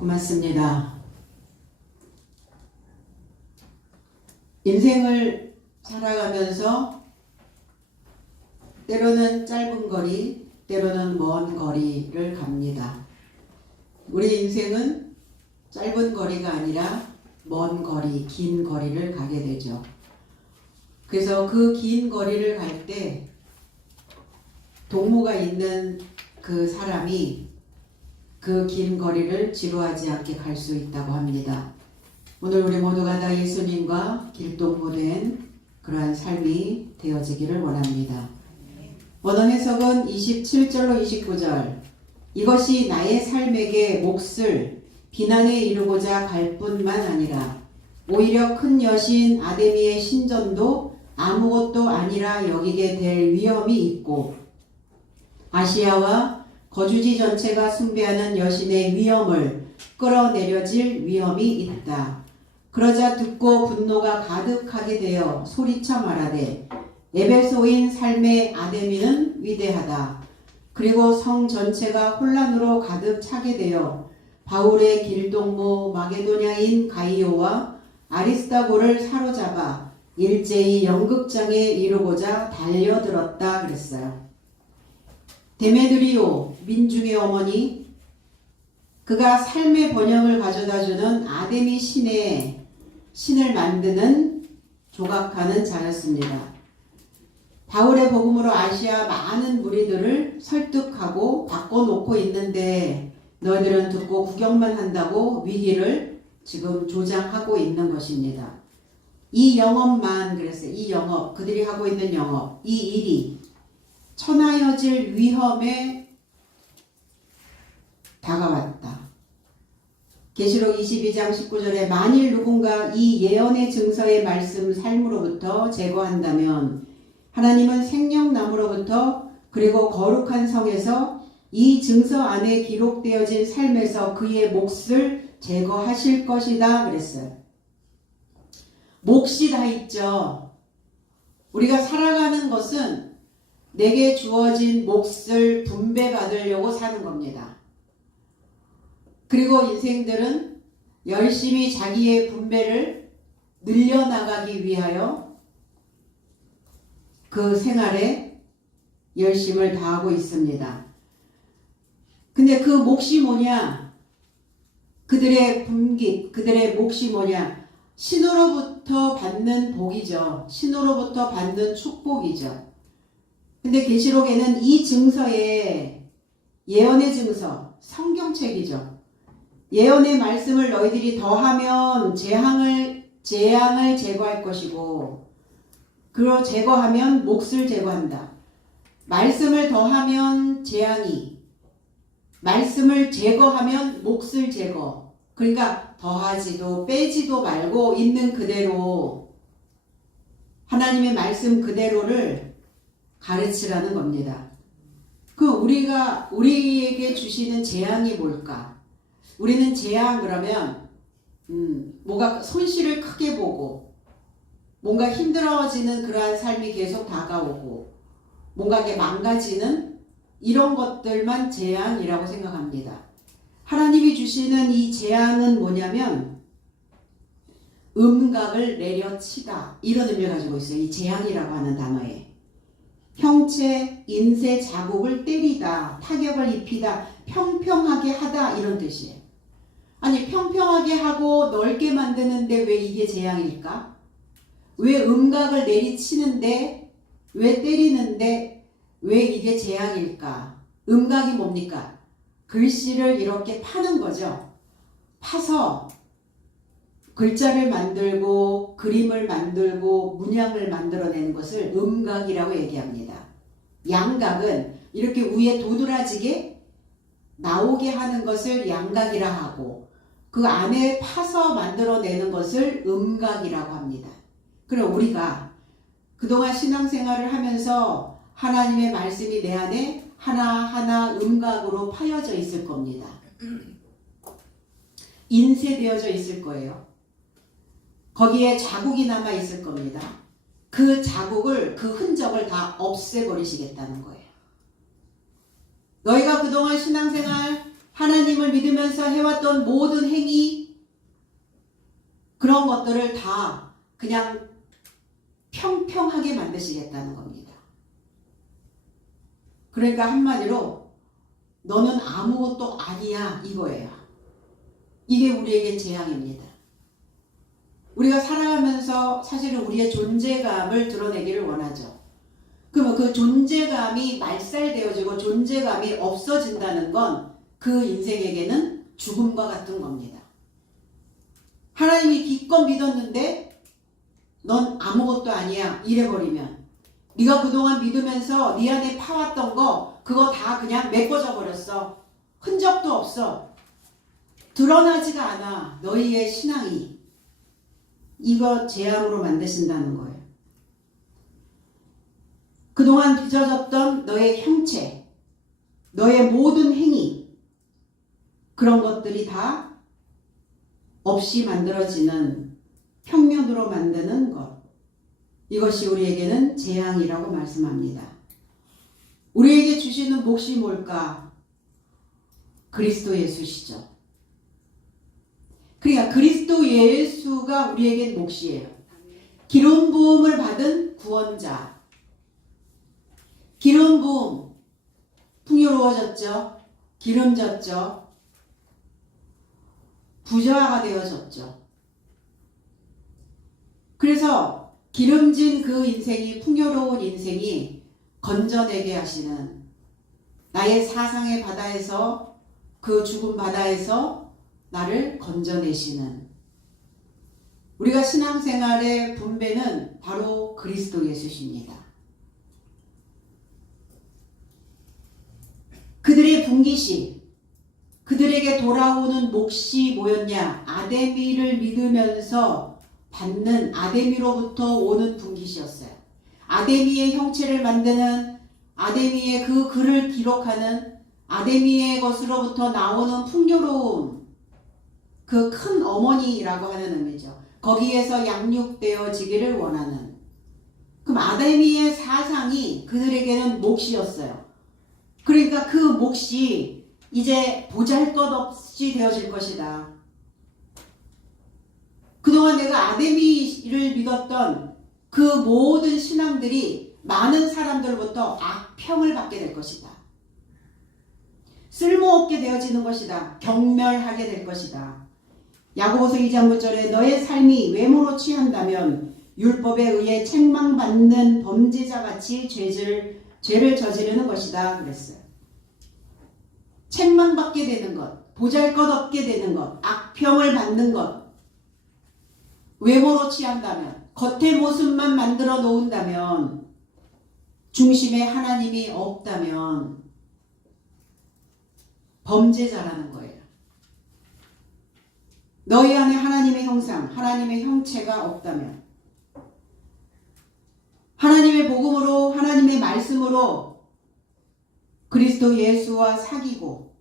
고맙습니다. 인생을 살아가면서 때로는 짧은 거리, 때로는 먼 거리를 갑니다. 우리 인생은 짧은 거리가 아니라 먼 거리, 긴 거리를 가게 되죠. 그래서 그 긴 거리를 갈 때 동무가 있는 그 사람이 그 긴 거리를 지루하지 않게 갈 수 있다고 합니다. 오늘 우리 모두가 다 예수님과 길동무된 그러한 삶이 되어지기를 원합니다. 원어 해석은 27절로 29절. 이것이 나의 삶에게 몫을 비난에 이르고자 갈 뿐만 아니라 오히려 큰 여신 아데미의 신전도 아무것도 아니라 여기게 될 위험이 있고 아시아와 거주지 전체가 숭배하는 여신의 위엄을 끌어내려질 위험이 있다. 그러자 듣고 분노가 가득하게 되어 소리쳐 말하되 에베소인 삶의 아데미는 위대하다. 그리고 성 전체가 혼란으로 가득 차게 되어 바울의 길동무 마게도냐인 가이오와 아리스타고를 사로잡아 일제히 연극장에 이르고자 달려들었다 그랬어요. 데메드리오 민중의 어머니, 그가 삶의 번영을 가져다주는 아데미 신을 만드는 조각하는 자였습니다. 바울의 복음으로 아시아 많은 무리들을 설득하고 바꿔놓고 있는데 너희들은 듣고 구경만 한다고 위기를 지금 조장하고 있는 것입니다. 이 영업만 그랬어요. 이 영업, 그들이 하고 있는 영업, 이 일이 천하여질 위험에 다가왔다. 계시록 22장 19절에 만일 누군가 이 예언의 증서의 말씀 삶으로부터 제거한다면 하나님은 생명나무로부터 그리고 거룩한 성에서 이 증서 안에 기록되어진 삶에서 그의 몫을 제거하실 것이다 그랬어요. 몫이 다 있죠. 우리가 살아가는 것은 내게 주어진 몫을 분배받으려고 사는 겁니다. 그리고 인생들은 열심히 자기의 분배를 늘려나가기 위하여 그 생활에 열심을 다하고 있습니다. 근데 그 몫이 뭐냐? 그들의 분깃, 그들의 몫이 뭐냐? 신으로부터 받는 복이죠. 신으로부터 받는 축복이죠. 근데 계시록에는 이 증서에 예언의 증서, 성경책이죠. 예언의 말씀을 너희들이 더하면 재앙을 제거할 것이고 그로 제거하면 몫을 제거한다. 말씀을 더하면 재앙이, 말씀을 제거하면 몫을 제거. 그러니까 더하지도 빼지도 말고 있는 그대로 하나님의 말씀 그대로를 가르치라는 겁니다. 우리에게 주시는 재앙이 뭘까? 우리는 재앙 그러면 뭔가 손실을 크게 보고 뭔가 힘들어지는 그러한 삶이 계속 다가오고 뭔가 이게 망가지는 이런 것들만 재앙이라고 생각합니다. 하나님이 주시는 이 재앙은 뭐냐면 음각을 내려치다 이런 의미를 가지고 있어요. 이 재앙이라고 하는 단어에 형체, 인쇄 자국을 때리다, 타격을 입히다, 평평하게 하다 이런 뜻이에요. 아니 평평하게 하고 넓게 만드는데 왜 이게 재앙일까? 왜 음각을 내리치는데 왜 때리는데 왜 이게 재앙일까? 음각이 뭡니까? 글씨를 이렇게 파는 거죠. 파서 글자를 만들고 그림을 만들고 문양을 만들어내는 것을 음각이라고 얘기합니다. 양각은 이렇게 위에 도드라지게 나오게 하는 것을 양각이라 하고 그 안에 파서 만들어내는 것을 음각이라고 합니다. 그럼 우리가 그동안 신앙생활을 하면서 하나님의 말씀이 내 안에 하나하나 음각으로 파여져 있을 겁니다. 인쇄되어져 있을 거예요. 거기에 자국이 남아 있을 겁니다. 그 자국을, 그 흔적을 다 없애버리시겠다는 거예요. 너희가 그동안 신앙생활 하나님을 믿으면서 해왔던 모든 행위, 그런 것들을 다 그냥 평평하게 만드시겠다는 겁니다. 그러니까 한마디로 너는 아무것도 아니야 이거예요. 이게 우리에게 재앙입니다. 우리가 살아가면서 사실은 우리의 존재감을 드러내기를 원하죠. 그러면 그 존재감이 말살되어지고 존재감이 없어진다는 건 그 인생에게는 죽음과 같은 겁니다. 하나님이 기껏 믿었는데 넌 아무것도 아니야 이래버리면 네가 그동안 믿으면서 네 안에 파왔던 거 그거 다 그냥 메꿔져 버렸어. 흔적도 없어. 드러나지가 않아. 너희의 신앙이. 이거 재앙으로 만드신다는 거예요. 그동안 빚어졌던 너의 형체, 너의 모든 행위, 그런 것들이 다 없이 만들어지는 평면으로 만드는 것. 이것이 우리에게는 재앙이라고 말씀합니다. 우리에게 주시는 몫이 뭘까? 그리스도 예수시죠. 그러니까 그리스도 예수가 우리에게 몫이에요. 기름 부음을 받은 구원자. 기름 부음, 풍요로워졌죠. 기름졌죠. 부자가 되어졌죠. 그래서 기름진 그 인생이, 풍요로운 인생이 건져내게 하시는, 나의 사상의 바다에서, 그 죽은 바다에서 나를 건져내시는, 우리가 신앙생활의 분배는 바로 그리스도 예수십니다. 그들의 분기시, 그들에게 돌아오는 몫이 뭐였냐? 아데미를 믿으면서 받는, 아데미로부터 오는 분깃이었어요. 아데미의 형체를 만드는, 아데미의 그 글을 기록하는, 아데미의 것으로부터 나오는 풍요로움, 그 큰 어머니라고 하는 의미죠. 거기에서 양육되어지기를 원하는. 그럼 아데미의 사상이 그들에게는 몫이었어요. 그러니까 그 몫이 이제 보잘것없이 되어질 것이다. 그동안 내가 아데미를 믿었던 그 모든 신앙들이 많은 사람들로부터 악평을 받게 될 것이다. 쓸모없게 되어지는 것이다. 경멸하게 될 것이다. 야고보서 2장 9절에 너의 삶이 외모로 취한다면 율법에 의해 책망받는 범죄자같이 죄를 저지르는 것이다 그랬어요. 책망받게 되는 것, 보잘것없게 되는 것, 악평을 받는 것, 외모로 취한다면, 겉의 모습만 만들어 놓은다면, 중심에 하나님이 없다면 범죄자라는 거예요. 너희 안에 하나님의 형상, 하나님의 형체가 없다면, 하나님의 복음으로, 하나님의 말씀으로 그리스도 예수와 사귀고,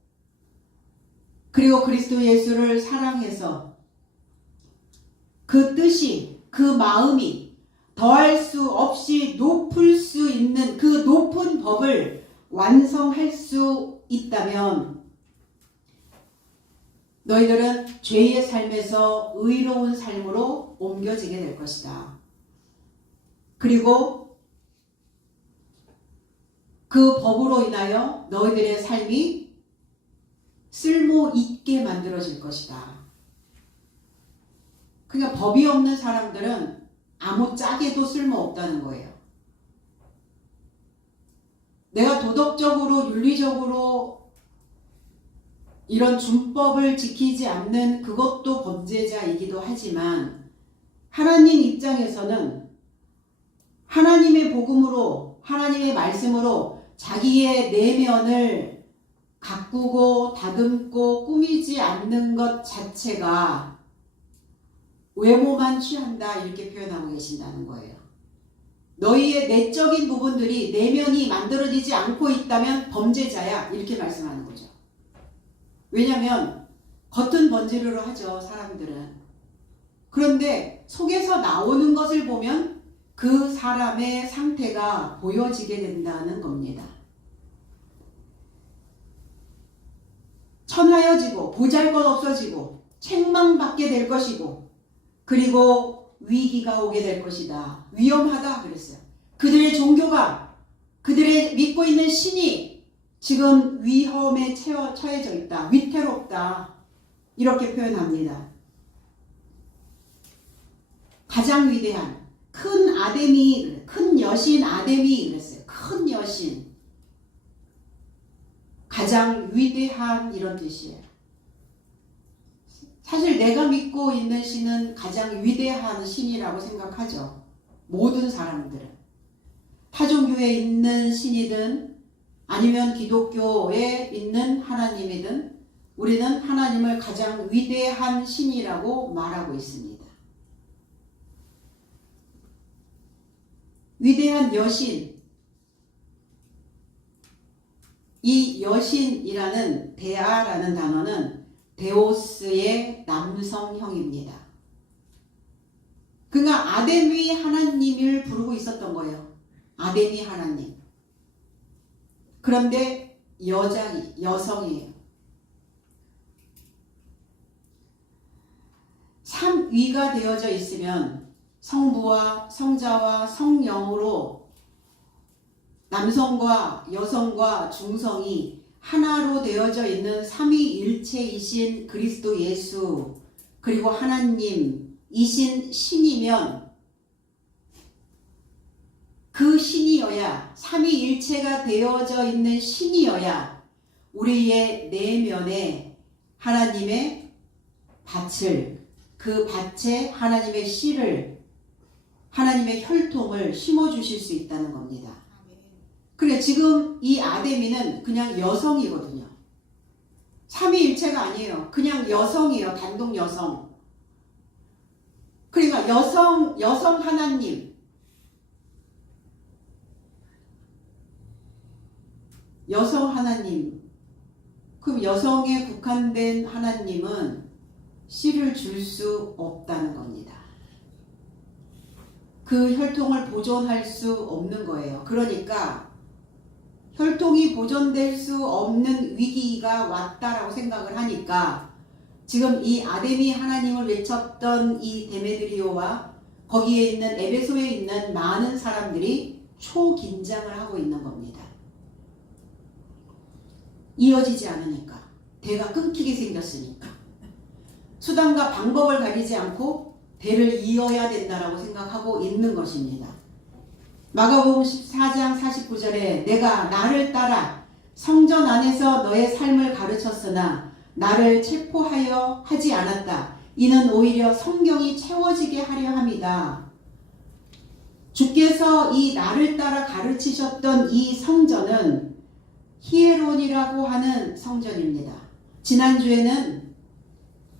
그리고 그리스도 예수를 사랑해서 그 뜻이, 그 마음이 더할 수 없이 높을 수 있는 그 높은 법을 완성할 수 있다면 너희들은 죄의 삶에서 의로운 삶으로 옮겨지게 될 것이다. 그리고 그 법으로 인하여 너희들의 삶이 쓸모 있게 만들어질 것이다. 그러니까 법이 없는 사람들은 아무 짝에도 쓸모 없다는 거예요. 내가 도덕적으로, 윤리적으로 이런 준법을 지키지 않는 그것도 범죄자이기도 하지만 하나님 입장에서는 하나님의 복음으로, 하나님의 말씀으로 자기의 내면을 가꾸고 다듬고 꾸미지 않는 것 자체가 외모만 취한다 이렇게 표현하고 계신다는 거예요. 너희의 내적인 부분들이, 내면이 만들어지지 않고 있다면 범죄자야 이렇게 말씀하는 거죠. 왜냐하면 겉은 번지르르 하죠, 사람들은. 그런데 속에서 나오는 것을 보면 그 사람의 상태가 보여지게 된다는 겁니다. 천하여지고 보잘것없어지고 책망받게 될 것이고 그리고 위기가 오게 될 것이다. 위험하다 그랬어요. 그들의 종교가 그들의 믿고 있는 신이 지금 위험에 처해져 있다. 위태롭다. 이렇게 표현합니다. 가장 위대한 큰 아데미, 큰 여신 아데미 그랬어요. 큰 여신. 가장 위대한 이런 뜻이에요. 사실 내가 믿고 있는 신은 가장 위대한 신이라고 생각하죠. 모든 사람들은. 타종교에 있는 신이든 아니면 기독교에 있는 하나님이든 우리는 하나님을 가장 위대한 신이라고 말하고 있습니다. 위대한 여신. 이 여신이라는 데아라는 단어는 데오스의 남성형입니다. 그러니까 아데미 하나님을 부르고 있었던 거예요. 아데미 하나님. 그런데 여성이에요. 삼위가 되어져 있으면 성부와 성자와 성령으로 남성과 여성과 중성이 하나로 되어져 있는 삼위일체이신 그리스도 예수 그리고 하나님이신 신이면 그 신이어야 삼위일체가 되어져 있는 신이어야 우리의 내면에 하나님의 밭을 그 밭에 하나님의 씨를 하나님의 혈통을 심어주실 수 있다는 겁니다. 그래 지금 이 아데미는 그냥 여성이거든요. 삼위일체가 아니에요. 그냥 여성이에요. 단독 여성. 그러니까 여성 하나님. 여성 하나님. 그럼 여성에 국한된 하나님은 씨를 줄 수 없다는 겁니다. 그 혈통을 보존할 수 없는 거예요. 그러니까 혈통이 보존될 수 없는 위기가 왔다라고 생각을 하니까 지금 이 아데미 하나님을 외쳤던 이 데메드리오와 거기에 있는 에베소에 있는 많은 사람들이 초긴장을 하고 있는 겁니다. 이어지지 않으니까. 대가 끊기게 생겼으니까. 수단과 방법을 가리지 않고 대를 이어야 된다라고 생각하고 있는 것입니다. 마가복음 14장 49절에 내가 나를 따라 성전 안에서 너의 삶을 가르쳤으나 나를 체포하여 하지 않았다. 이는 오히려 성경이 채워지게 하려 함이다. 주께서 이 나를 따라 가르치셨던 이 성전은 히에론이라고 하는 성전입니다. 지난주에는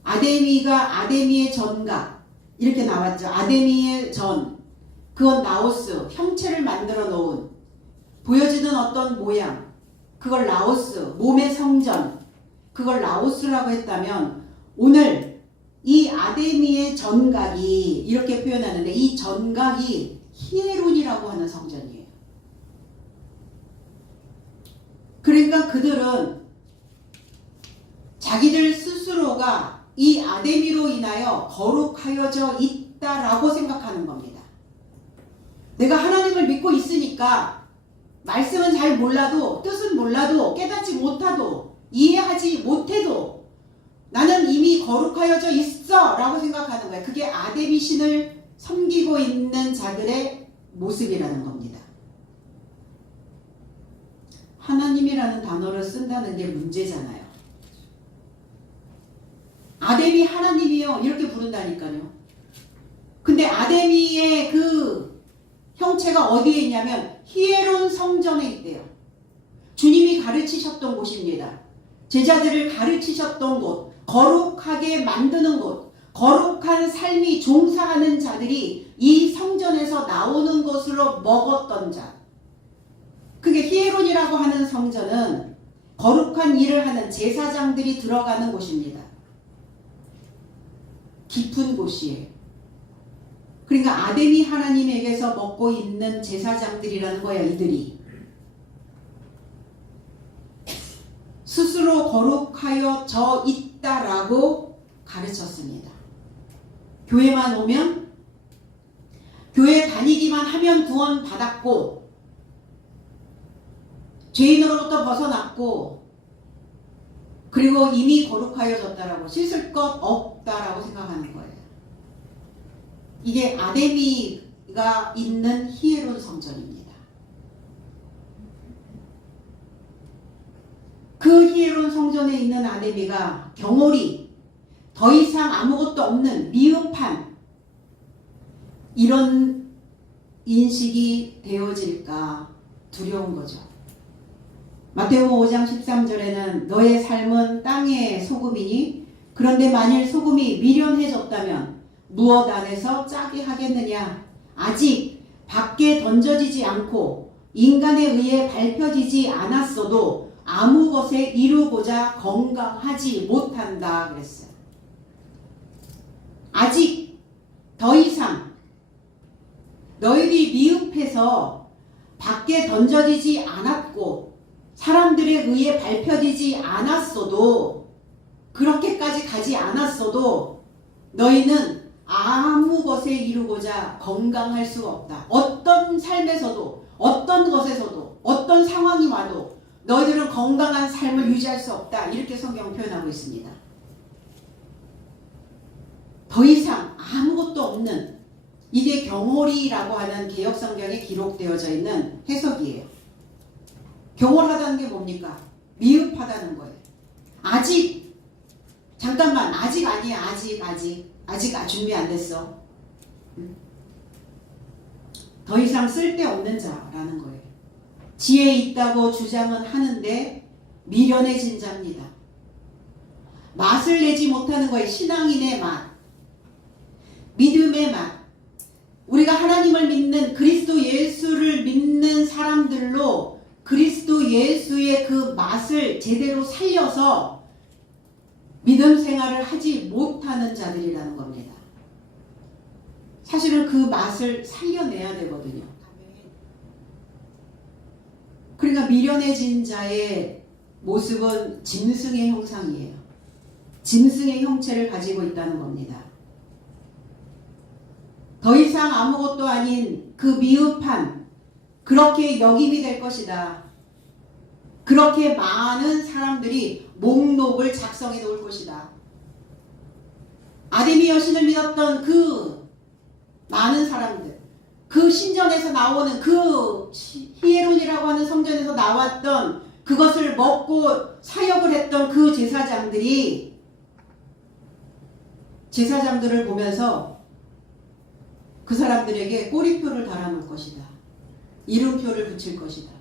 아데미가 아데미의 전각 이렇게 나왔죠. 아데미의 전 그건 나오스, 형체를 만들어 놓은 보여지는 어떤 모양 그걸 라오스, 몸의 성전 그걸 라오스라고 했다면 오늘 이 아데미의 전각이 이렇게 표현하는데 이 전각이 히에론이라고 하는 성전이에요. 그러니까 그들은 자기들 스스로가 이 아데미로 인하여 거룩하여져 있다라고 생각하는 겁니다. 내가 하나님을 믿고 있으니까 말씀은 잘 몰라도 뜻은 몰라도 깨닫지 못하도 이해하지 못해도 나는 이미 거룩하여져 있어 라고 생각하는 거예요. 그게 아데미 신을 섬기고 있는 자들의 모습이라는 겁니다. 하나님이라는 단어를 쓴다는 게 문제잖아요. 아데미 하나님이요 이렇게 부른다니까요. 근데 아데미의 그 형체가 어디에 있냐면 히에론 성전에 있대요. 주님이 가르치셨던 곳입니다. 제자들을 가르치셨던 곳, 거룩하게 만드는 곳, 거룩한 삶이 종사하는 자들이 이 성전에서 나오는 것으로 먹었던 자. 그게 히에론이라고 하는 성전은 거룩한 일을 하는 제사장들이 들어가는 곳입니다. 깊은 곳이에요. 그러니까 아데미 하나님에게서 먹고 있는 제사장들이라는 거야, 이들이. 스스로 거룩하여져 있다라고 가르쳤습니다. 교회만 오면, 교회 다니기만 하면 구원 받았고, 죄인으로부터 벗어났고, 그리고 이미 거룩하여졌다라고, 씻을 것 없다라고 생각하는 거예요. 이게 아데미가 있는 히에론 성전입니다. 그 히에론 성전에 있는 아데미가 경홀이, 더 이상 아무것도 없는 미흡한 이런 인식이 되어질까 두려운 거죠. 마태복음 5장 13절에는 너의 삶은 땅의 소금이니 그런데 만일 소금이 미련해졌다면 무엇 안에서 짜게 하겠느냐. 아직 밖에 던져지지 않고 인간에 의해 밟혀지지 않았어도 아무 것에 이루고자 건강하지 못한다 그랬어요. 아직 더 이상 너희들이 미흡해서 밖에 던져지지 않았고 사람들에 의해 밟혀지지 않았어도, 그렇게까지 가지 않았어도 너희는 아무 것에 이루고자 건강할 수가 없다. 어떤 삶에서도, 어떤 것에서도, 어떤 상황이 와도 너희들은 건강한 삶을 유지할 수 없다. 이렇게 성경은 표현하고 있습니다. 더 이상 아무것도 없는, 이게 경홀이라고 하는 개역성경에 기록되어져 있는 해석이에요. 경홀하다는 게 뭡니까? 미흡하다는 거예요. 아직, 잠깐만, 아직 아니야. 아직 준비 안 됐어. 더 이상 쓸데없는 자라는 거예요. 지혜 있다고 주장은 하는데 미련해진 자입니다. 맛을 내지 못하는 거예요. 신앙인의 맛, 믿음의 맛. 우리가 하나님을 믿는, 그리스도 예수를 믿는 사람들로 그리스도 예수의 그 맛을 제대로 살려서 믿음 생활을 하지 못하는 자들이라는 겁니다. 사실은 그 맛을 살려내야 되거든요. 그러니까 미련해진 자의 모습은 짐승의 형상이에요. 짐승의 형체를 가지고 있다는 겁니다. 더 이상 아무것도 아닌 그 미흡한, 그렇게 역임이 될 것이다. 그렇게 많은 사람들이 목록을 작성해 놓을 것이다. 아데미 여신을 믿었던 그 많은 사람들, 그 신전에서 나오는 그 히에론이라고 하는 성전에서 나왔던, 그것을 먹고 사역을 했던 그 제사장들을 보면서 그 사람들에게 꼬리표를 달아놓을 것이다. 이름표를 붙일 것이다.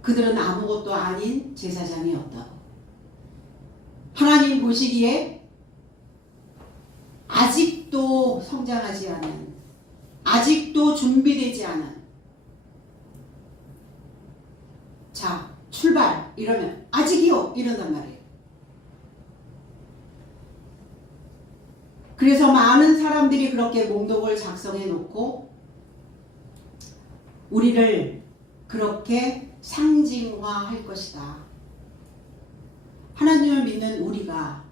그들은 아무것도 아닌 제사장이었다고. 하나님 보시기에 아직도 성장하지 않은, 아직도 준비되지 않은, 자, 출발! 이러면 아직이요! 이런단 말이에요. 그래서 많은 사람들이 그렇게 목록을 작성해 놓고 우리를 그렇게 상징화할 것이다. 하나님을 믿는 우리가,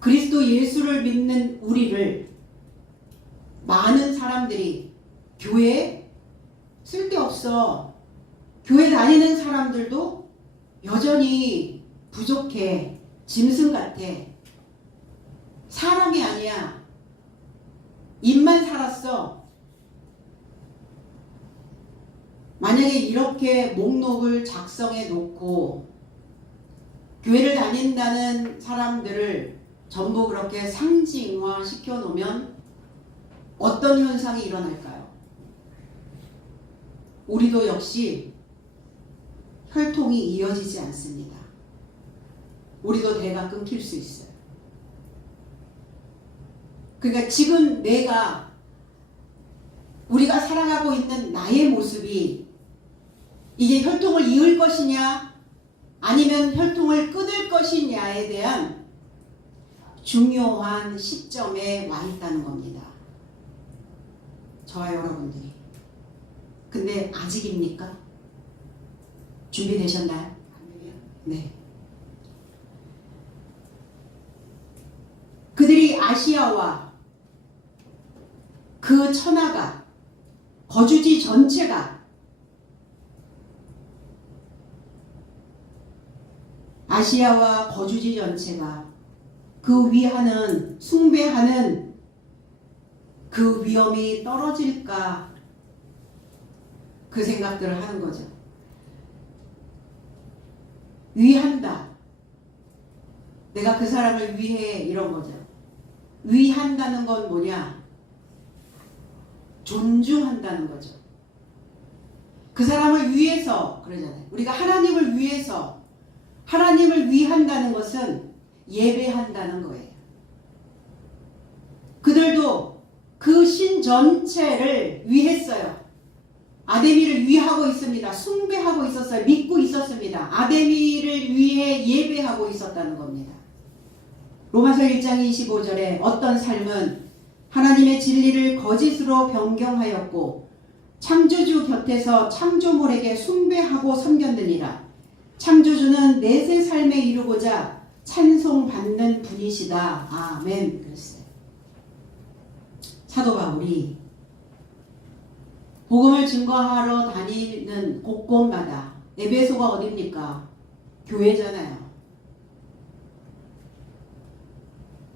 그리스도 예수를 믿는 우리를 많은 사람들이 교회에 쓸데없어, 교회 다니는 사람들도 여전히 부족해, 짐승 같아, 사람이 아니야, 입만 살았어. 만약에 이렇게 목록을 작성해 놓고 교회를 다닌다는 사람들을 전부 그렇게 상징화 시켜 놓으면 어떤 현상이 일어날까요? 우리도 역시 혈통이 이어지지 않습니다. 우리도 대가 끊길 수 있어요. 그러니까 지금 우리가 살아가고 있는 나의 모습이 이게 혈통을 이을 것이냐 아니면 혈통을 끊을 것이냐에 대한 중요한 시점에 와 있다는 겁니다. 저와 여러분들이. 근데 아직입니까? 준비되셨나요? 네. 그들이 아시아와 그 천하가, 거주지 전체가 아시아와 거주지 전체가 그 위하는, 숭배하는 그 위험이 떨어질까, 그 생각들을 하는 거죠. 위한다. 내가 그 사람을 위해, 이런 거죠. 위한다는 건 뭐냐? 존중한다는 거죠. 그 사람을 위해서, 그러잖아요. 우리가 하나님을 위해서, 하나님을 위한다는 것은 예배한다는 거예요. 그들도 그 신 전체를 위했어요. 아데미를 위하고 있습니다. 숭배하고 있었어요. 믿고 있었습니다. 아데미를 위해 예배하고 있었다는 겁니다. 로마서 1장 25절에 어떤 삶은 하나님의 진리를 거짓으로 변경하였고 창조주 곁에서 창조물에게 숭배하고 섬겼느니라. 창조주는 내세 삶에 이루고자 찬송받는 분이시다. 아멘. 그랬어요. 사도 바울이 복음을 증거하러 다니는 곳곳마다, 에베소가 어딥니까? 교회잖아요.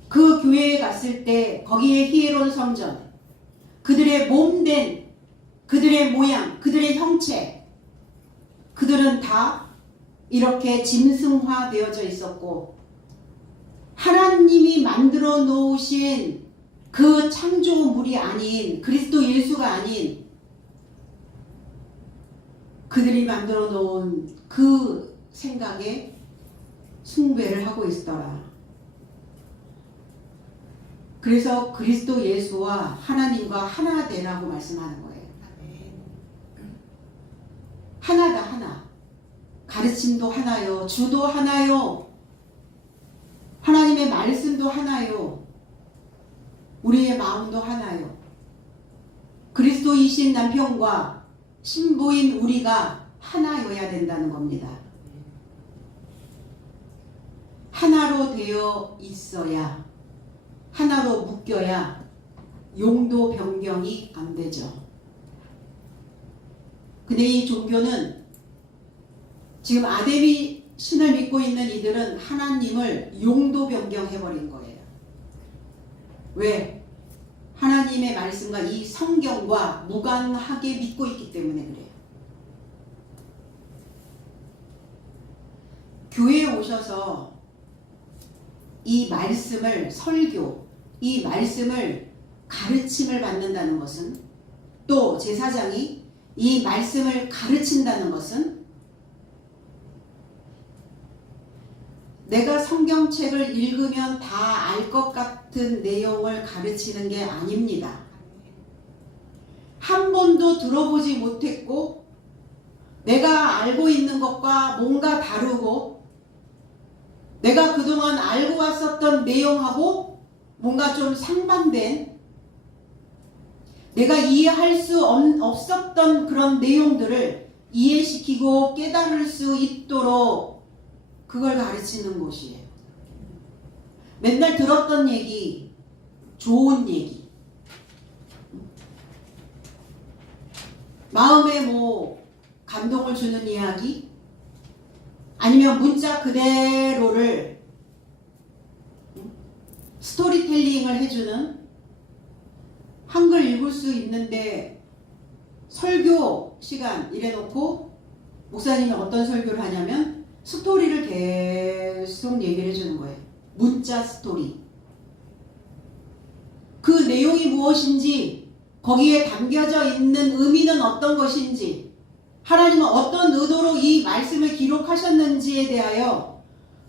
그 교회에 갔을 때 거기에 히에론 성전, 그들의 몸된, 그들의 모양, 그들의 형체, 그들은 다 이렇게 짐승화되어져 있었고 하나님이 만들어 놓으신 그 창조물이 아닌, 그리스도 예수가 아닌 그들이 만들어 놓은 그 생각에 숭배를 하고 있더라. 그래서 그리스도 예수와 하나님과 하나 되라고 말씀하는 거예요. 하나다, 하나. 가르침도 하나요. 주도 하나요. 하나님의 말씀도 하나요. 우리의 마음도 하나요. 그리스도이신 남편과 신부인 우리가 하나여야 된다는 겁니다. 하나로 되어 있어야, 하나로 묶여야 용도 변경이 안 되죠. 근데 이 종교는 지금 아데미 신을 믿고 있는 이들은 하나님을 용도 변경해버린 거예요. 왜? 하나님의 말씀과 이 성경과 무관하게 믿고 있기 때문에 그래요. 교회에 오셔서 이 말씀을, 설교, 이 말씀을 가르침을 받는다는 것은, 또 제사장이 이 말씀을 가르친다는 것은 내가 성경책을 읽으면 다 알 것 같은 내용을 가르치는 게 아닙니다. 한 번도 들어보지 못했고 내가 알고 있는 것과 뭔가 다르고 내가 그동안 알고 왔었던 내용하고 뭔가 좀 상반된, 내가 이해할 수 없었던 그런 내용들을 이해시키고 깨달을 수 있도록 그걸 가르치는 곳이에요. 맨날 들었던 얘기, 좋은 얘기, 마음에 뭐 감동을 주는 이야기, 아니면 문자 그대로를 스토리텔링을 해주는, 한글 읽을 수 있는데 설교 시간 이래놓고 목사님이 어떤 설교를 하냐면 스토리를 계속 얘기를 해주는 거예요. 문자 스토리. 그 내용이 무엇인지, 거기에 담겨져 있는 의미는 어떤 것인지, 하나님은 어떤 의도로 이 말씀을 기록하셨는지에 대하여,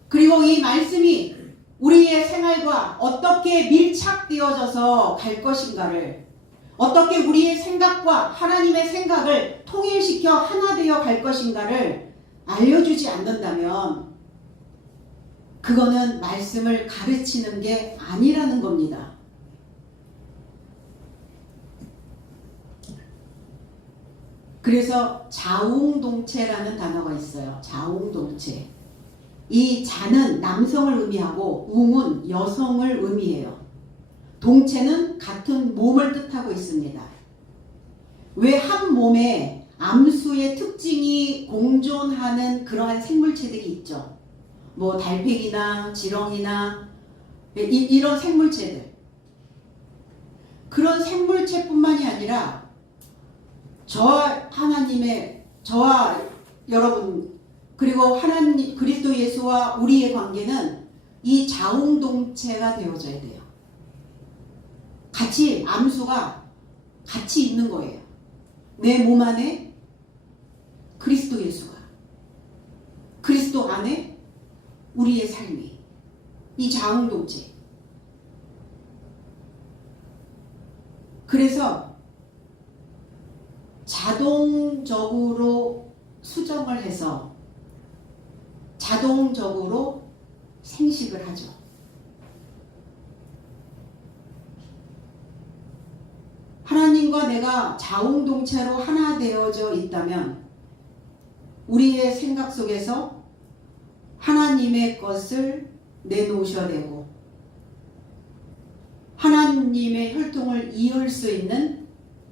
그리고 이 말씀이 우리의 생활과 어떻게 밀착되어져서 갈 것인가를, 어떻게 우리의 생각과 하나님의 생각을 통일시켜 하나 되어 갈 것인가를 알려주지 않는다면 그거는 말씀을 가르치는 게 아니라는 겁니다. 그래서 자웅동체라는 단어가 있어요. 자웅동체. 이 자는 남성을 의미하고 웅은 여성을 의미해요. 동체는 같은 몸을 뜻하고 있습니다. 왜 한 몸에 암수의 특징이 공존하는 그러한 생물체들이 있죠. 뭐 달팽이나 지렁이나 이런 생물체들. 그런 생물체뿐만이 아니라 저와 여러분 그리고 하나님 그리스도 예수와 우리의 관계는 이 자웅동체가 되어져야 돼요. 같이 암수가 같이 있는 거예요. 내 몸 안에 그리스도 예수가, 그리스도 안에 우리의 삶이, 이 자웅동체. 그래서 자동적으로 수정을 해서 자동적으로 생식을 하죠. 하나님과 내가 자웅동체로 하나 되어져 있다면 우리의 생각 속에서 하나님의 것을 내놓으셔야 되고 하나님의 혈통을 이을 수 있는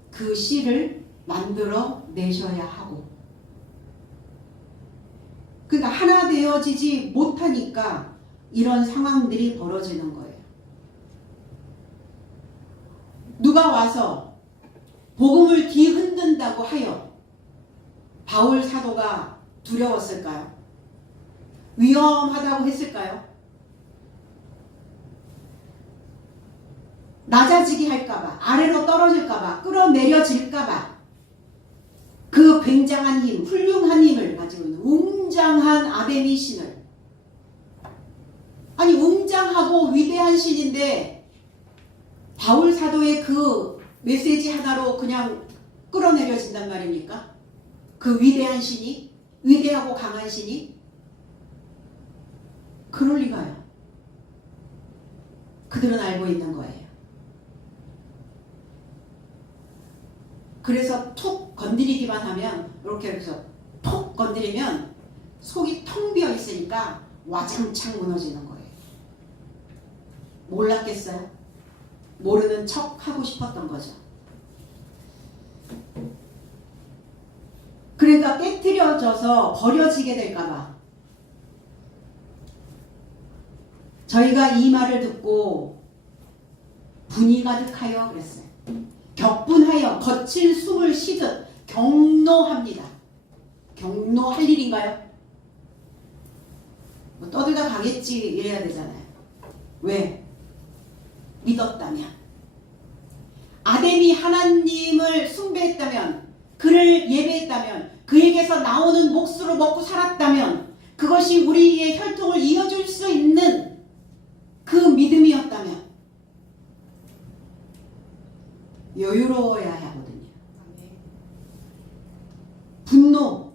그 씨를 만들어 내셔야 하고, 그러니까 하나 되어지지 못하니까 이런 상황들이 벌어지는 거예요. 누가 와서 복음을 뒤흔든다고 하여 바울 사도가 두려웠을까요? 위험하다고 했을까요? 낮아지게 할까봐, 아래로 떨어질까봐, 끌어내려질까봐 그 굉장한 힘, 훌륭한 힘을 가지고 있는 웅장한 아데미 신을, 아니 웅장하고 위대한 신인데 바울 사도의 그 메시지 하나로 그냥 끌어내려진단 말입니까? 그 위대한 신이, 위대하고 강한 신이? 그럴 리가요. 그들은 알고 있는 거예요. 그래서 툭 건드리기만 하면, 이렇게 해서 톡 건드리면 속이 텅 비어 있으니까 와장창 무너지는 거예요. 몰랐겠어요? 모르는 척 하고 싶었던 거죠. 그러니까 깨트려져서 버려지게 될까봐 저희가 이 말을 듣고 분이 가득하여 그랬어요. 격분하여 거친 숨을 쉬듯 경노합니다. 경노할 일인가요? 뭐 떠들다 가겠지 이래야 되잖아요. 왜? 믿었다면, 아담이 하나님을 숭배했다면, 그를 예배했다면, 그에게서 나오는 몫으로 먹고 살았다면, 그것이 우리의 혈통을 이어줄 수 있는 그 믿음이었다면 여유로워야 하거든요. 분노,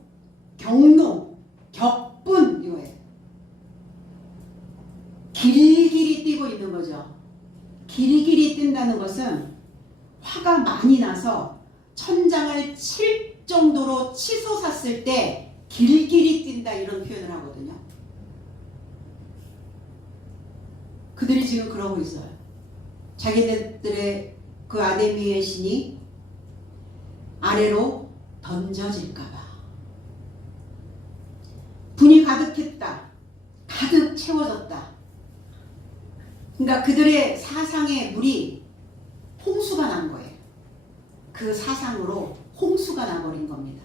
경노, 격분, 이거예요. 길길이 뛰고 있는 거죠. 길길이 뛴다는 것은 화가 많이 나서 천장을 칠 정도로 치솟았을 때 길길이 뛴다, 이런 표현을 하거든요. 그들이 지금 그러고 있어요. 자기들의 그 아데미의 신이 아래로 던져질까봐. 분이 가득했다. 가득 채워졌다. 그러니까 그들의 사상의 물이 홍수가 난 거예요. 그 사상으로 홍수가 나버린 겁니다.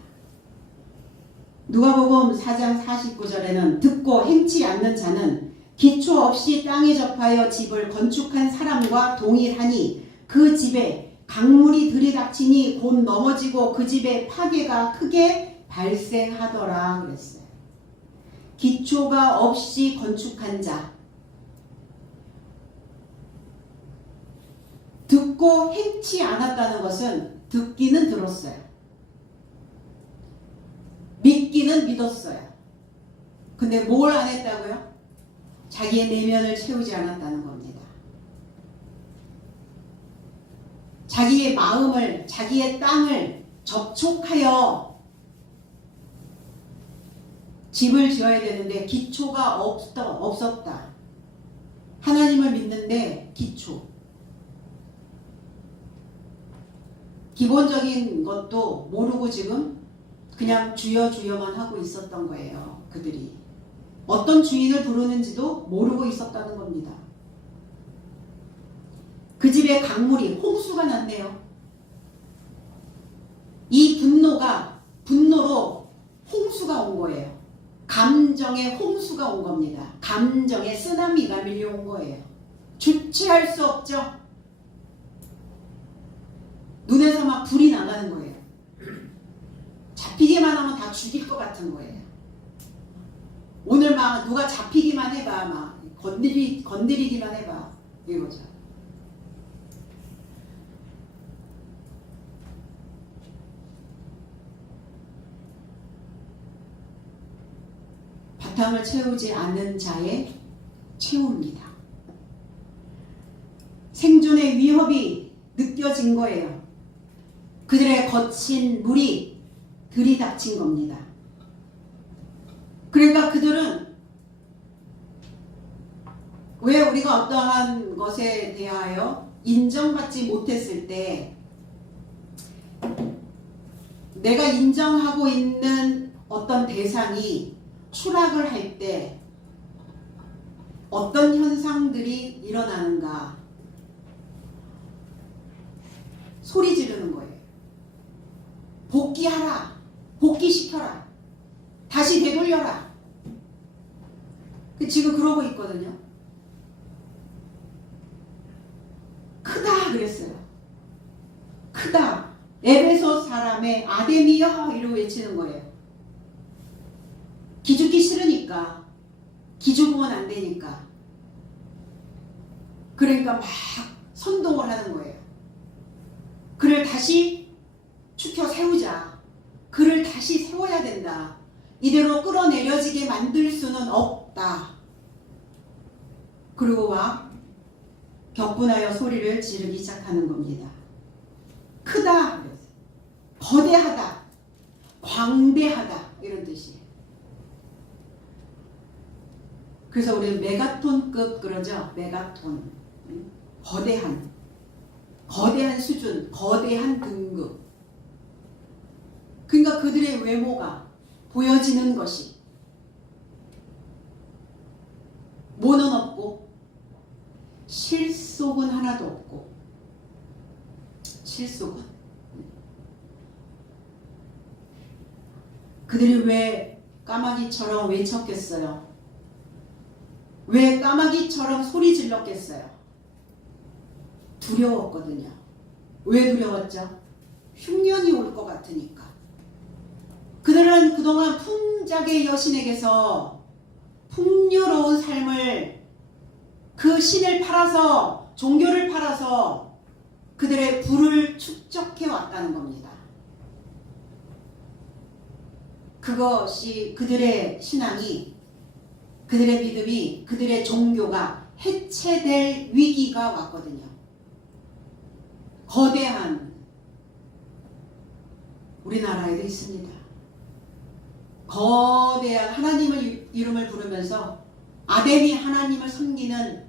누가복음 4장 49절에는 듣고 행치 않는 자는 기초 없이 땅에 접하여 집을 건축한 사람과 동일하니 그 집에 강물이 들이닥치니 곧 넘어지고 그 집에 파괴가 크게 발생하더라 그랬어요. 기초가 없이 건축한 자, 듣고 행치 않았다는 것은 듣기는 들었어요. 믿기는 믿었어요. 근데 뭘 안 했다고요? 자기의 내면을 채우지 않았다는 겁니다. 자기의 마음을, 자기의 땅을 접촉하여 집을 지어야 되는데 기초가 없었다. 하나님을 믿는데 기초. 기본적인 것도 모르고 지금 그냥 주여 주여만 하고 있었던 거예요. 그들이. 어떤 주인을 부르는지도 모르고 있었다는 겁니다. 그 집에 강물이 홍수가 났네요. 이 분노로 홍수가 온 거예요. 감정의 홍수가 온 겁니다. 감정의 쓰나미가 밀려온 거예요. 주체할 수 없죠. 눈에서 막 불이 나가는 거예요. 잡히기만 하면 다 죽일 것 같은 거예요. 오늘 막 누가 잡히기만 해봐, 막 건드리기만 해봐, 이거죠. 바탕을 채우지 않는 자의 채웁니다. 생존의 위협이 느껴진 거예요. 그들의 거친 물이 들이닥친 겁니다. 그러니까 그들은 왜 우리가 어떠한 것에 대하여 인정받지 못했을 때 내가 인정하고 있는 어떤 대상이 추락을 할 때 어떤 현상들이 일어나는가? 소리 지르는 거예요. 복귀하라. 복귀시켜라. 다시 되돌려라. 지금 그러고 있거든요. 크다 그랬어요. 크다. 에베소 사람의 아데미여 이러고 외치는 거예요. 기죽기 싫으니까. 기죽으면 안 되니까. 그러니까 막 선동을 하는 거예요. 그를 다시 추켜 세우자. 그를 다시 세워야 된다. 이대로 끌어내려지게 만들 수는 없다. 그리고 막 격분하여 소리를 지르기 시작하는 겁니다. 크다. 거대하다. 광대하다. 이런 뜻이에요. 그래서 우리는 메가톤급 그러죠. 메가톤. 거대한 수준, 거대한 등급. 그러니까 그들의 외모가 보여지는 것이 뭐는 없고 실속은 하나도 없고 실속은 그들이 왜 까마귀처럼 외쳤겠어요? 왜 까마귀처럼 소리 질렀겠어요? 두려웠거든요. 왜 두려웠죠? 흉년이 올 것 같으니까. 그들은 그동안 풍작의 여신에게서 풍요로운 삶을 그 신을 팔아서 종교를 팔아서 그들의 부를 축적해 왔다는 겁니다. 그것이 그들의 신앙이 그들의 믿음이 그들의 종교가 해체될 위기가 왔거든요. 거대한 우리나라에도 있습니다. 거대한 하나님의 이름을 부르면서 아데미 하나님을 섬기는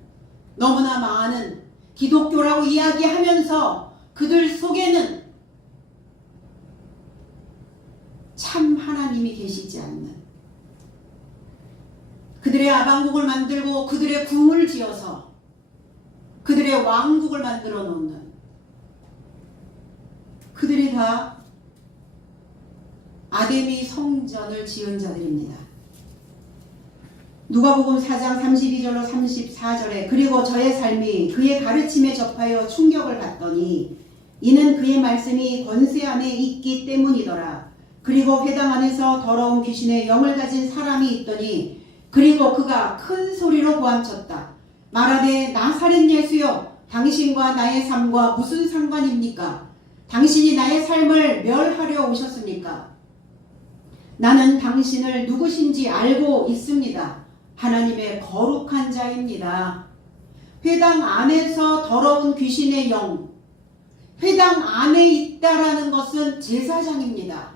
너무나 많은 기독교라고 이야기하면서 그들 속에는 참 하나님이 계시지 않는 그들의 아방국을 만들고 그들의 궁을 지어서 그들의 왕국을 만들어 놓는 그들이 다 아데미 성전을 지은 자들입니다. 누가복음 4장 32절로 34절에 그리고 저의 삶이 그의 가르침에 접하여 충격을 받더니 이는 그의 말씀이 권세 안에 있기 때문이더라. 그리고 회당 안에서 더러운 귀신의 영을 가진 사람이 있더니 그리고 그가 큰 소리로 고함쳤다. 말하되 나사렛 예수여 당신과 나의 삶과 무슨 상관입니까? 당신이 나의 삶을 멸하려 오셨습니까? 나는 당신을 누구신지 알고 있습니다. 하나님의 거룩한 자입니다. 회당 안에서 더러운 귀신의 영, 회당 안에 있다라는 것은 제사장입니다.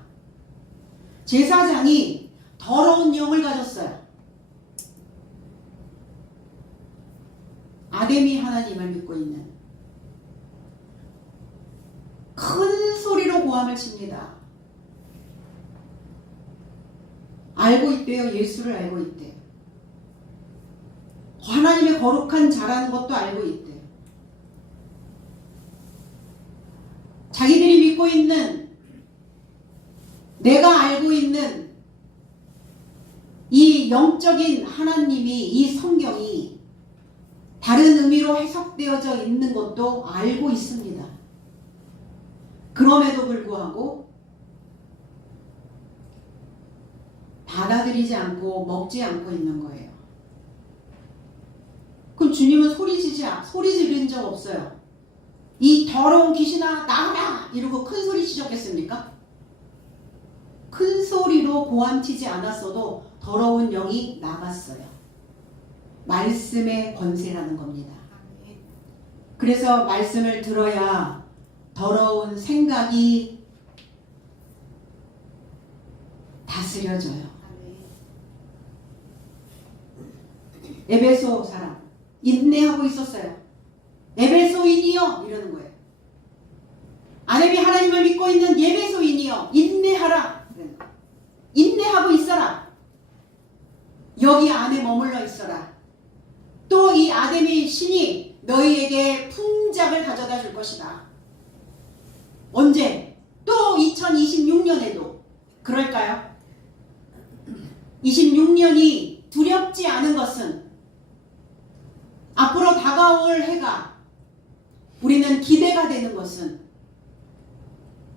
제사장이 더러운 영을 가졌어요. 아데미 하나님을 믿고 있는, 큰 소리로 고함을 칩니다. 알고 있대요. 예수를 알고 있대요. 하나님의 거룩한 자라는 것도 알고 있대요. 자기들이 믿고 있는, 내가 알고 있는 이 영적인 하나님이, 이 성경이 다른 의미로 해석되어져 있는 것도 알고 있습니다. 그럼에도 불구하고 받아들이지 않고 먹지 않고 있는 거예요. 그럼 주님은 소리 지른 적 없어요. 이 더러운 귀신아 나가라 이러고 큰 소리 치셨겠습니까? 큰 소리로 고함치지 않았어도 더러운 영이 나갔어요. 말씀의 권세라는 겁니다. 그래서 말씀을 들어야 더러운 생각이 다스려져요. 에베소 사람 인내하고 있었어요. 에베소인이여 이러는 거예요. 아내비 하나님을 믿고 있는 에베소인이여 인내하라. 인내하고 있어라. 여기 안에 머물러 있어라. 또 이 아데미 신이 너희에게 풍작을 가져다 줄 것이다. 언제? 또 2026년에도 그럴까요? 26년이 두렵지 않은 것은, 앞으로 다가올 해가 우리는 기대가 되는 것은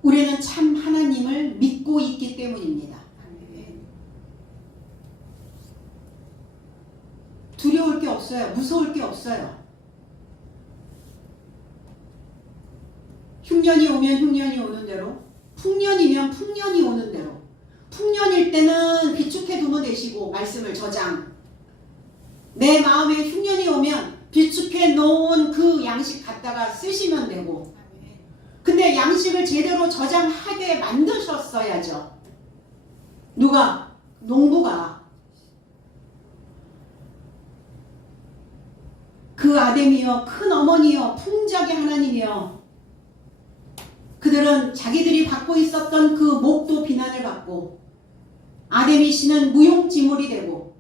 우리는 참 하나님을 믿고 있기 때문입니다. 두려울 게 없어요. 무서울 게 없어요. 흉년이 오면 흉년이 오는 대로, 풍년이면 풍년이 오는 대로, 풍년일 때는 비축해 두면 되시고 말씀을 저장, 내 마음에 흉년이 오면 비축해 놓은 그 양식 갖다가 쓰시면 되고, 근데 양식을 제대로 저장하게 만드셨어야죠. 누가? 농부가. 그 아데미여, 큰 어머니여, 풍작의 하나님이여, 그들은 자기들이 받고 있었던 그 목도 비난을 받고 아데미 씨는 무용지물이 되고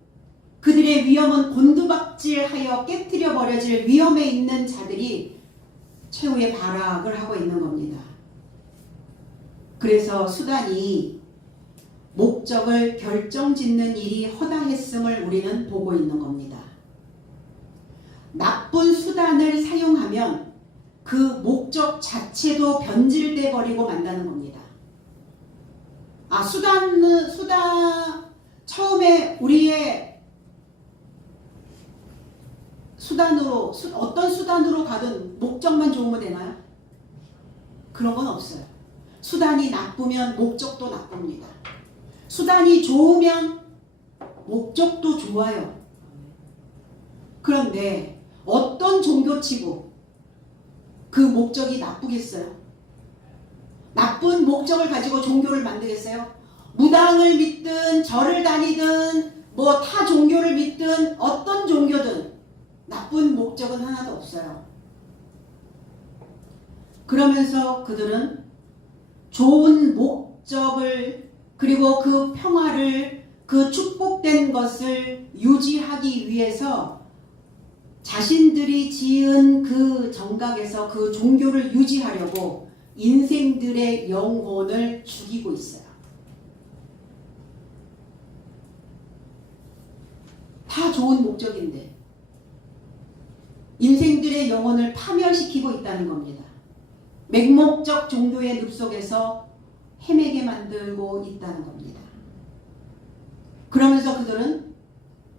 그들의 위험은 곤두박질하여 깨뜨려 버려질 위험에 있는 자들이 최후의 발악을 하고 있는 겁니다. 그래서 수단이 목적을 결정짓는 일이 허다했음을 우리는 보고 있는 겁니다. 나쁜 수단을 사용하면 그 목적 자체도 변질돼 버리고 만다는 겁니다. 처음에 우리의 수단으로, 어떤 수단으로 가든 목적만 좋으면 되나요? 그런 건 없어요. 수단이 나쁘면 목적도 나쁩니다. 수단이 좋으면 목적도 좋아요. 그런데 어떤 종교치고 그 목적이 나쁘겠어요? 나쁜 목적을 가지고 종교를 만들겠어요? 무당을 믿든 절을 다니든 뭐 타 종교를 믿든 어떤 종교든 나쁜 목적은 하나도 없어요. 그러면서 그들은 좋은 목적을, 그리고 그 평화를, 그 축복된 것을 유지하기 위해서 자신들이 지은 그 정각에서 그 종교를 유지하려고 인생들의 영혼을 죽이고 있어요. 다 좋은 목적인데 인생들의 영혼을 파멸시키고 있다는 겁니다. 맹목적 종교의 늪속에서 헤매게 만들고 있다는 겁니다. 그러면서 그들은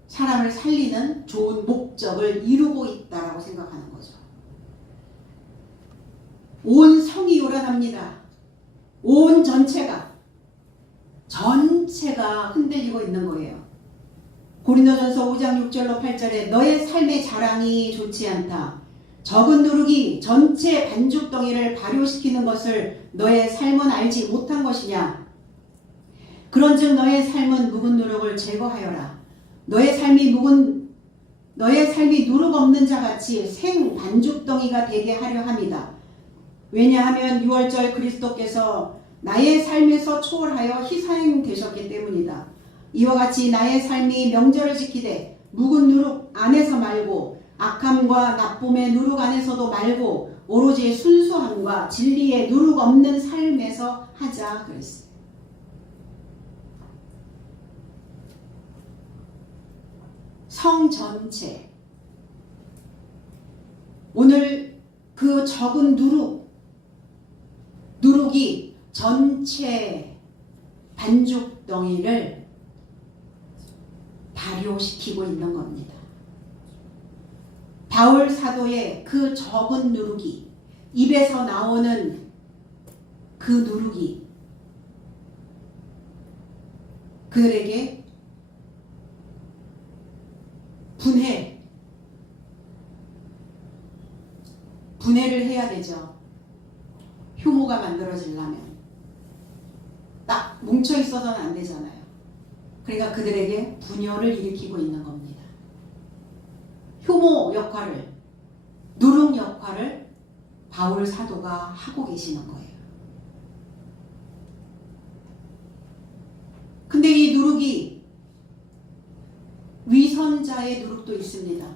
사람을 살리는 좋은 목적을 이루고 있다라고 생각하는 거죠. 온 성이 요란합니다. 온 전체가 흔들리고 있는 거예요. 고린도전서 5장 6절로 8절에 너의 삶의 자랑이 좋지 않다. 적은 누룩이 전체 반죽덩이를 발효시키는 것을 너의 삶은 알지 못한 것이냐? 그런즉 너의 삶은 묵은 누룩을 제거하여라. 너의 삶이 누룩 없는 자같이 생 반죽덩이가 되게 하려 함이다. 왜냐하면 유월절 그리스도께서 나의 삶에서 초월하여 희생되셨기 때문이다. 이와 같이 나의 삶이 명절을 지키되 묵은 누룩 안에서 말고 악함과 나쁨의 누룩 안에서도 말고 오로지 순수함과 진리의 누룩 없는 삶에서 하자 그랬어요. 성 전체, 오늘 그 적은 누룩이 전체 반죽덩이를 발효시키고 있는 겁니다. 바울 사도의 그 적은 누룩이, 입에서 나오는 그 누룩이 그들에게 분해를 해야 되죠. 효모가 만들어지려면 딱 뭉쳐 있어서는 안 되잖아요. 그러니까 그들에게 분열을 일으키고 있는 겁니다. 효모 역할을, 누룩 역할을 바울 사도가 하고 계시는 거예요. 근데 이 누룩이 위선자의 누룩도 있습니다.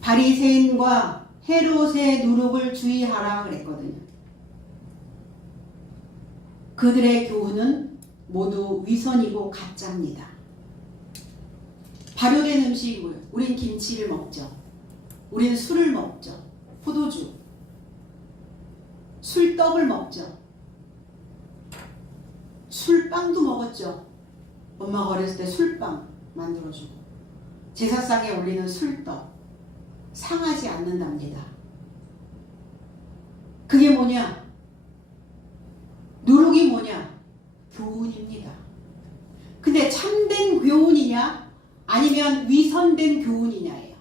바리새인과 헤롯의 누룩을 주의하라 그랬거든요. 그들의 교훈은 모두 위선이고 가짜입니다. 발효된 음식이 뭐예요? 우린 김치를 먹죠. 우린 술을 먹죠. 포도주, 술떡을 먹죠. 술빵도 먹었죠. 엄마가 어렸을 때 술빵 만들어주고 제사상에 올리는 술떡 상하지 않는답니다. 그게 뭐냐? 누룩이 뭐냐? 교훈입니다. 근데 참된 교훈이냐? 아니면 위선된 교훈이냐예요.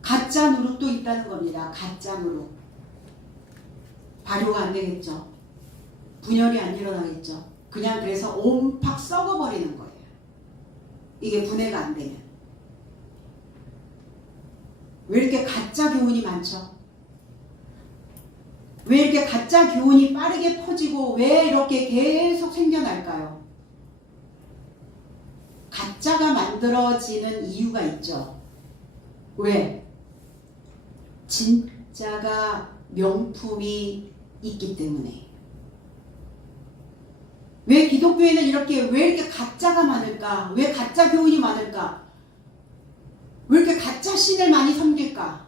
가짜 누룩도 있다는 겁니다. 가짜 누룩. 발효가 안 되겠죠. 분열이 안 일어나겠죠. 그냥 그래서 옴팍 썩어버리는 거예요. 이게 분해가 안 되면. 왜 이렇게 가짜 교훈이 많죠? 왜 이렇게 가짜 교훈이 빠르게 퍼지고 왜 이렇게 계속 생겨날까요? 가짜가 만들어지는 이유가 있죠. 왜? 진짜가 명품이 있기 때문에. 왜 기독교에는 왜 이렇게 가짜가 많을까? 왜 가짜 교훈이 많을까? 왜 이렇게 가짜 신을 많이 섬길까?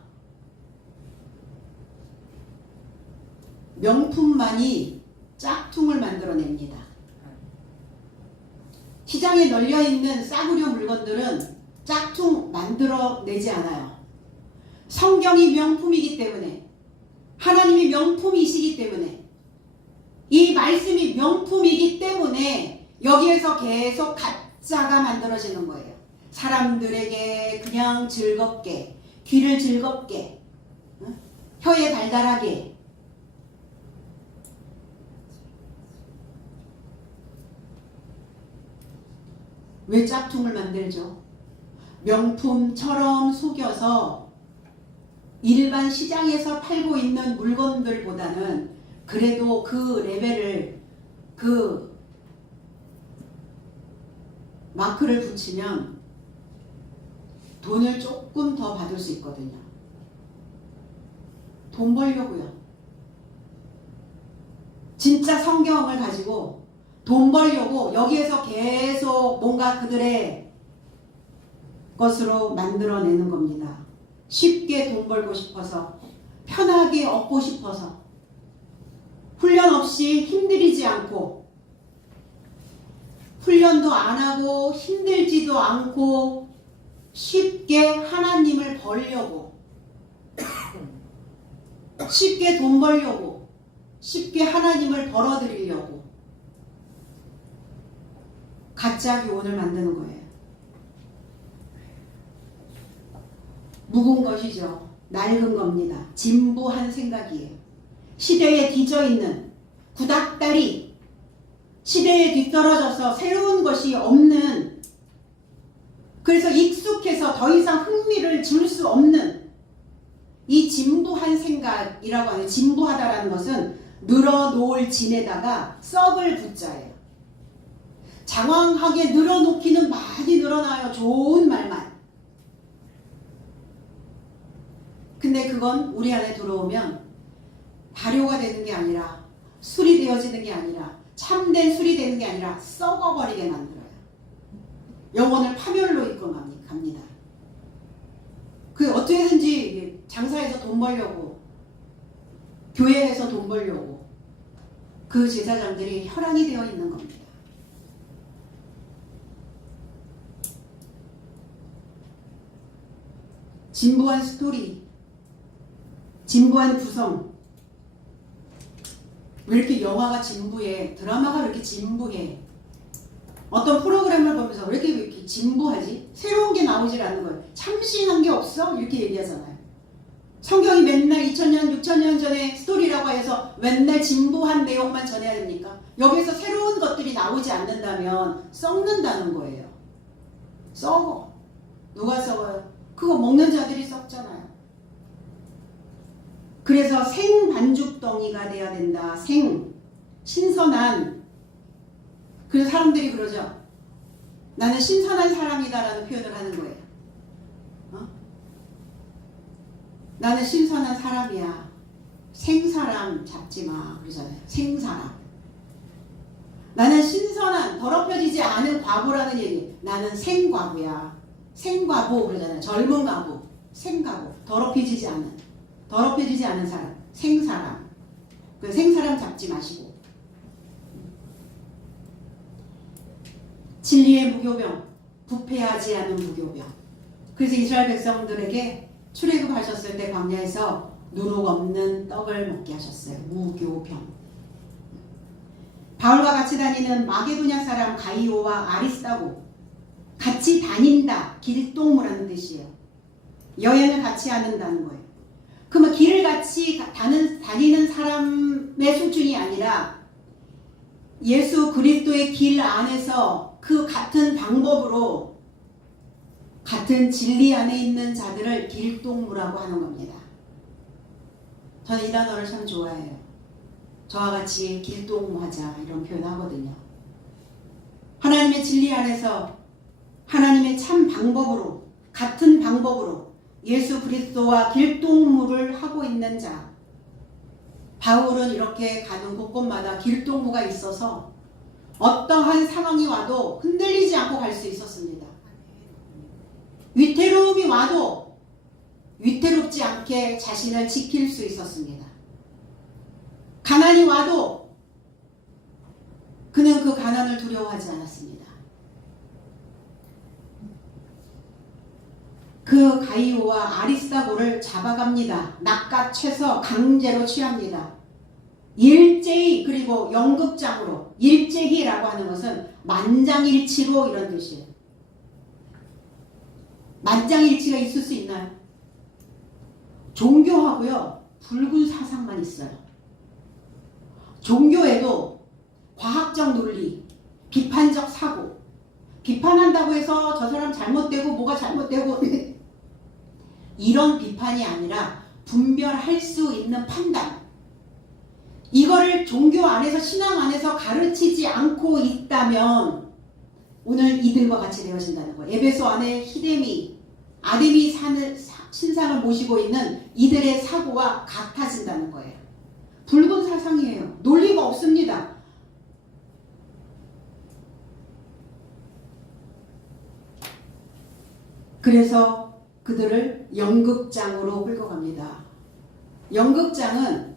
명품만이 짝퉁을 만들어냅니다. 시장에 널려있는 싸구려 물건들은 짝퉁 만들어내지 않아요. 성경이 명품이기 때문에, 하나님이 명품이시기 때문에, 이 말씀이 명품이기 때문에 여기에서 계속 가짜가 만들어지는 거예요. 사람들에게 그냥 즐겁게, 귀를 즐겁게, 혀에 달달하게. 왜 짝퉁을 만들죠? 명품처럼 속여서 일반 시장에서 팔고 있는 물건들보다는 그래도 그 레벨을, 그 마크를 붙이면 돈을 조금 더 받을 수 있거든요. 돈 벌려고요. 진짜 성경을 가지고 돈 벌려고 여기에서 계속 뭔가 그들의 것으로 만들어내는 겁니다. 쉽게 돈 벌고 싶어서, 편하게 얻고 싶어서, 훈련 없이 힘들이지 않고, 훈련도 안 하고 힘들지도 않고 쉽게 하나님을 벌려고, 쉽게 돈 벌려고, 쉽게 하나님을 벌어들이려고 가짜 교훈을 만드는 거예요. 묵은 것이죠. 낡은 겁니다. 진부한 생각이에요. 시대에 뒤져있는 구닥다리, 시대에 뒤떨어져서 새로운 것이 없는, 그래서 익숙해서 더 이상 흥미를 줄 수 없는 이 진부한 생각이라고 하는, 진부하다라는 것은 늘어놓을 진에다가 썩을 붙자예요. 장황하게 늘어놓기는 많이 늘어나요. 좋은 말만. 근데 그건 우리 안에 들어오면 발효가 되는 게 아니라, 술이 되어지는 게 아니라, 참된 술이 되는 게 아니라 썩어버리게 만들어요. 영혼을 파멸로 이끌어 갑니다. 그 어떻게든지 장사해서 돈 벌려고, 교회에서 돈 벌려고 그 제사장들이 혈안이 되어 있는 겁니다. 진부한 스토리, 진부한 구성. 왜 이렇게 영화가 진부해? 드라마가 왜 이렇게 진부해? 어떤 프로그램을 보면서 왜 이렇게 진부하지? 새로운 게 나오질 않는 거예요. 참신한 게 없어? 이렇게 얘기하잖아요. 성경이 맨날 2000년, 6000년 전에 스토리라고 해서 맨날 진부한 내용만 전해야 됩니까? 여기서 새로운 것들이 나오지 않는다면 썩는다는 거예요. 썩어. 누가 썩어요? 그거 먹는 자들이 썩잖아요. 그래서 생반죽덩이가 돼야 된다. 신선한. 그래서 사람들이 그러죠. 나는 신선한 사람이다라는 표현을 하는 거예요. 나는 신선한 사람이야. 생사람 잡지 마. 그러잖아요. 생사람. 나는 신선한, 더럽혀지지 않은 과부라는 얘기. 나는 생과부야. 생과부 그러잖아요. 젊은 과부. 생과부. 더럽혀지지 않은 사람. 생사람. 그 생사람 잡지 마시고. 진리의 무교병. 부패하지 않은 무교병. 그래서 이스라엘 백성들에게 출애굽하셨을 때 광야에서 누룩 없는 떡을 먹게 하셨어요. 무교병. 바울과 같이 다니는 마게도냐 사람 가이오와 아리스다고, 같이 다닌다. 길동무라는 뜻이에요. 여행을 같이 하는다는 거예요. 그러면 길을 같이 다니는 사람의 수준이 아니라 예수 그리스도의 길 안에서 그 같은 방법으로 같은 진리 안에 있는 자들을 길동무라고 하는 겁니다. 저는 이 단어를 참 좋아해요. 저와 같이 길동무하자 이런 표현 하거든요. 하나님의 진리 안에서 하나님의 참 방법으로, 같은 방법으로 예수 그리스도와 길동무를 하고 있는 자. 바울은 이렇게 가는 곳곳마다 길동무가 있어서 어떠한 상황이 와도 흔들리지 않고 갈 수 있었습니다. 위태로움이 와도 위태롭지 않게 자신을 지킬 수 있었습니다. 가난이 와도 그는 그 가난을 두려워하지 않았습니다. 그 가이오와 아리스다고를 잡아갑니다. 낚아채서 강제로 취합니다. 일제히, 그리고 연극장으로, 일제히라고 하는 것은 만장일치로 이런 뜻이에요. 만장일치가 있을 수 있나요? 종교하고요, 붉은 사상만 있어요. 종교에도 과학적 논리, 비판적 사고, 비판한다고 해서 저 사람 잘못되고 뭐가 잘못되고 이런 비판이 아니라 분별할 수 있는 판단. 이거를 종교 안에서, 신앙 안에서 가르치지 않고 있다면 오늘 이들과 같이 되어진다는 거예요. 에베소 안에 아데미 신상을 모시고 있는 이들의 사고와 같아진다는 거예요. 붉은 사상이에요. 논리가 없습니다. 그래서 그들을 연극장으로 끌고 갑니다. 연극장은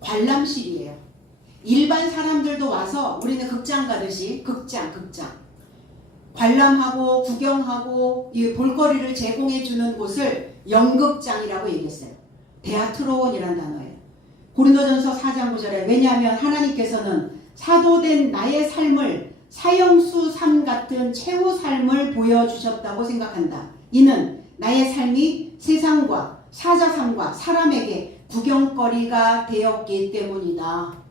관람실이에요. 일반 사람들도 와서 우리는 극장 가듯이 극장 관람하고 구경하고 이 볼거리를 제공해주는 곳을 연극장이라고 얘기했어요. 데아트로온이라는 단어예요. 고린도전서 4장 9절에 왜냐하면 하나님께서는 사도된 나의 삶을 사형수 삶 같은 최후 삶을 보여주셨다고 생각한다. 이는 나의 삶이 세상과 사자삼과 사람에게 구경거리가 되었기 때문이다.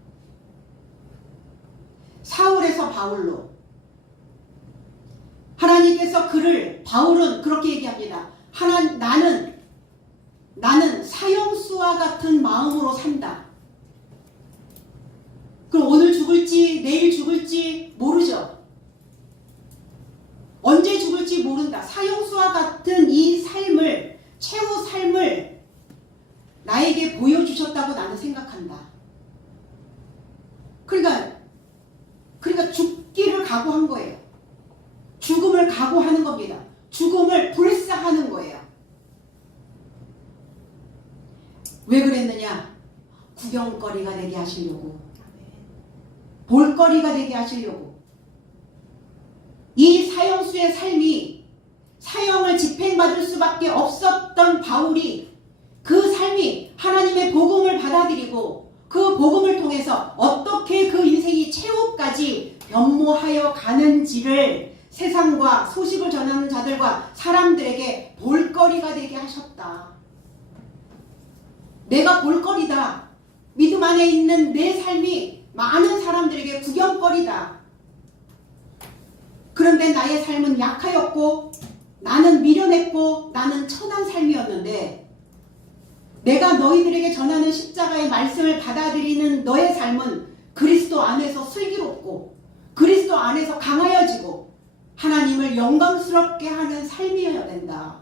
사울에서 바울로 하나님께서 바울은 그렇게 얘기합니다. 나는 사형수와 같은 마음으로 산다. 그럼 오늘 죽을지 내일 죽을지 모르죠. 언제 죽을지 모른다. 사형수와 같은 이 삶을, 최후 삶을 나에게 보여주셨다고 나는 생각한다. 그러니까 죽기를 각오한 거예요. 죽음을 각오하는 겁니다. 죽음을 불사하는 거예요. 왜 그랬느냐? 구경거리가 되게 하시려고, 볼거리가 되게 하시려고. 이 사형수의 삶이, 사형을 집행받을 수밖에 없었던 바울이, 그 삶이 하나님의 복음을 받아들이고 그 복음을 통해서 어떻게 그 인생이 최후까지 변모하여 가는지를 세상과 소식을 전하는 자들과 사람들에게 볼거리가 되게 하셨다. 내가 볼거리다. 믿음 안에 있는 내 삶이 많은 사람들에게 구경거리다. 그런데 나의 삶은 약하였고, 나는 미련했고, 나는 천한 삶이었는데, 내가 너희들에게 전하는 십자가의 말씀을 받아들이는 너의 삶은 그리스도 안에서 슬기롭고, 그리스도 안에서 강하여지고, 하나님을 영광스럽게 하는 삶이어야 된다.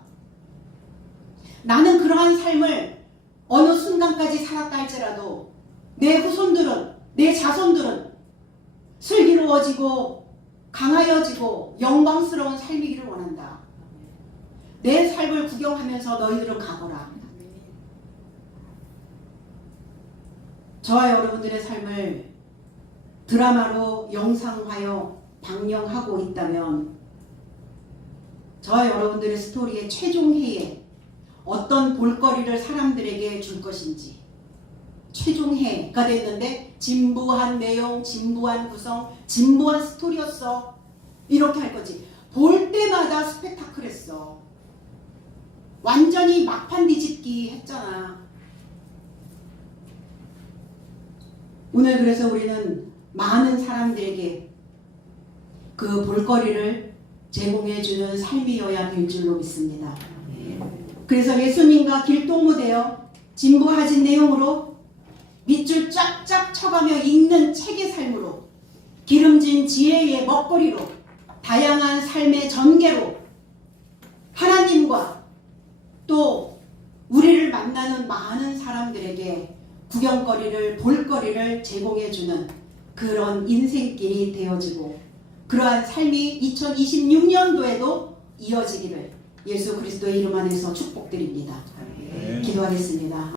나는 그러한 삶을 어느 순간까지 살았다 할지라도 내 후손들은, 내 자손들은 슬기로워지고 강하여지고 영광스러운 삶이기를 원한다. 내 삶을 구경하면서 너희들은 가거라. 저와 여러분들의 삶을 드라마로 영상화하여 방영하고 있다면, 저와 여러분들의 스토리의 최종회에 어떤 볼거리를 사람들에게 줄 것인지, 최종회가 됐는데 진부한 내용, 진부한 구성, 진부한 스토리였어. 이렇게 할 거지. 볼 때마다 스펙타클했어. 완전히 막판 뒤집기 했잖아. 오늘 그래서 우리는 많은 사람들에게 그 볼거리를 제공해주는 삶이어야 될 줄로 믿습니다. 그래서 예수님과 길동무되어 진부하신 내용으로 밑줄 쫙쫙 쳐가며 읽는 책의 삶으로, 기름진 지혜의 먹거리로, 다양한 삶의 전개로 하나님과 또 우리를 만나는 많은 사람들에게 구경거리를, 볼거리를 제공해주는 그런 인생길이 되어지고, 그러한 삶이 2026년도에도 이어지기를 예수 그리스도의 이름 안에서 축복드립니다. 기도하겠습니다.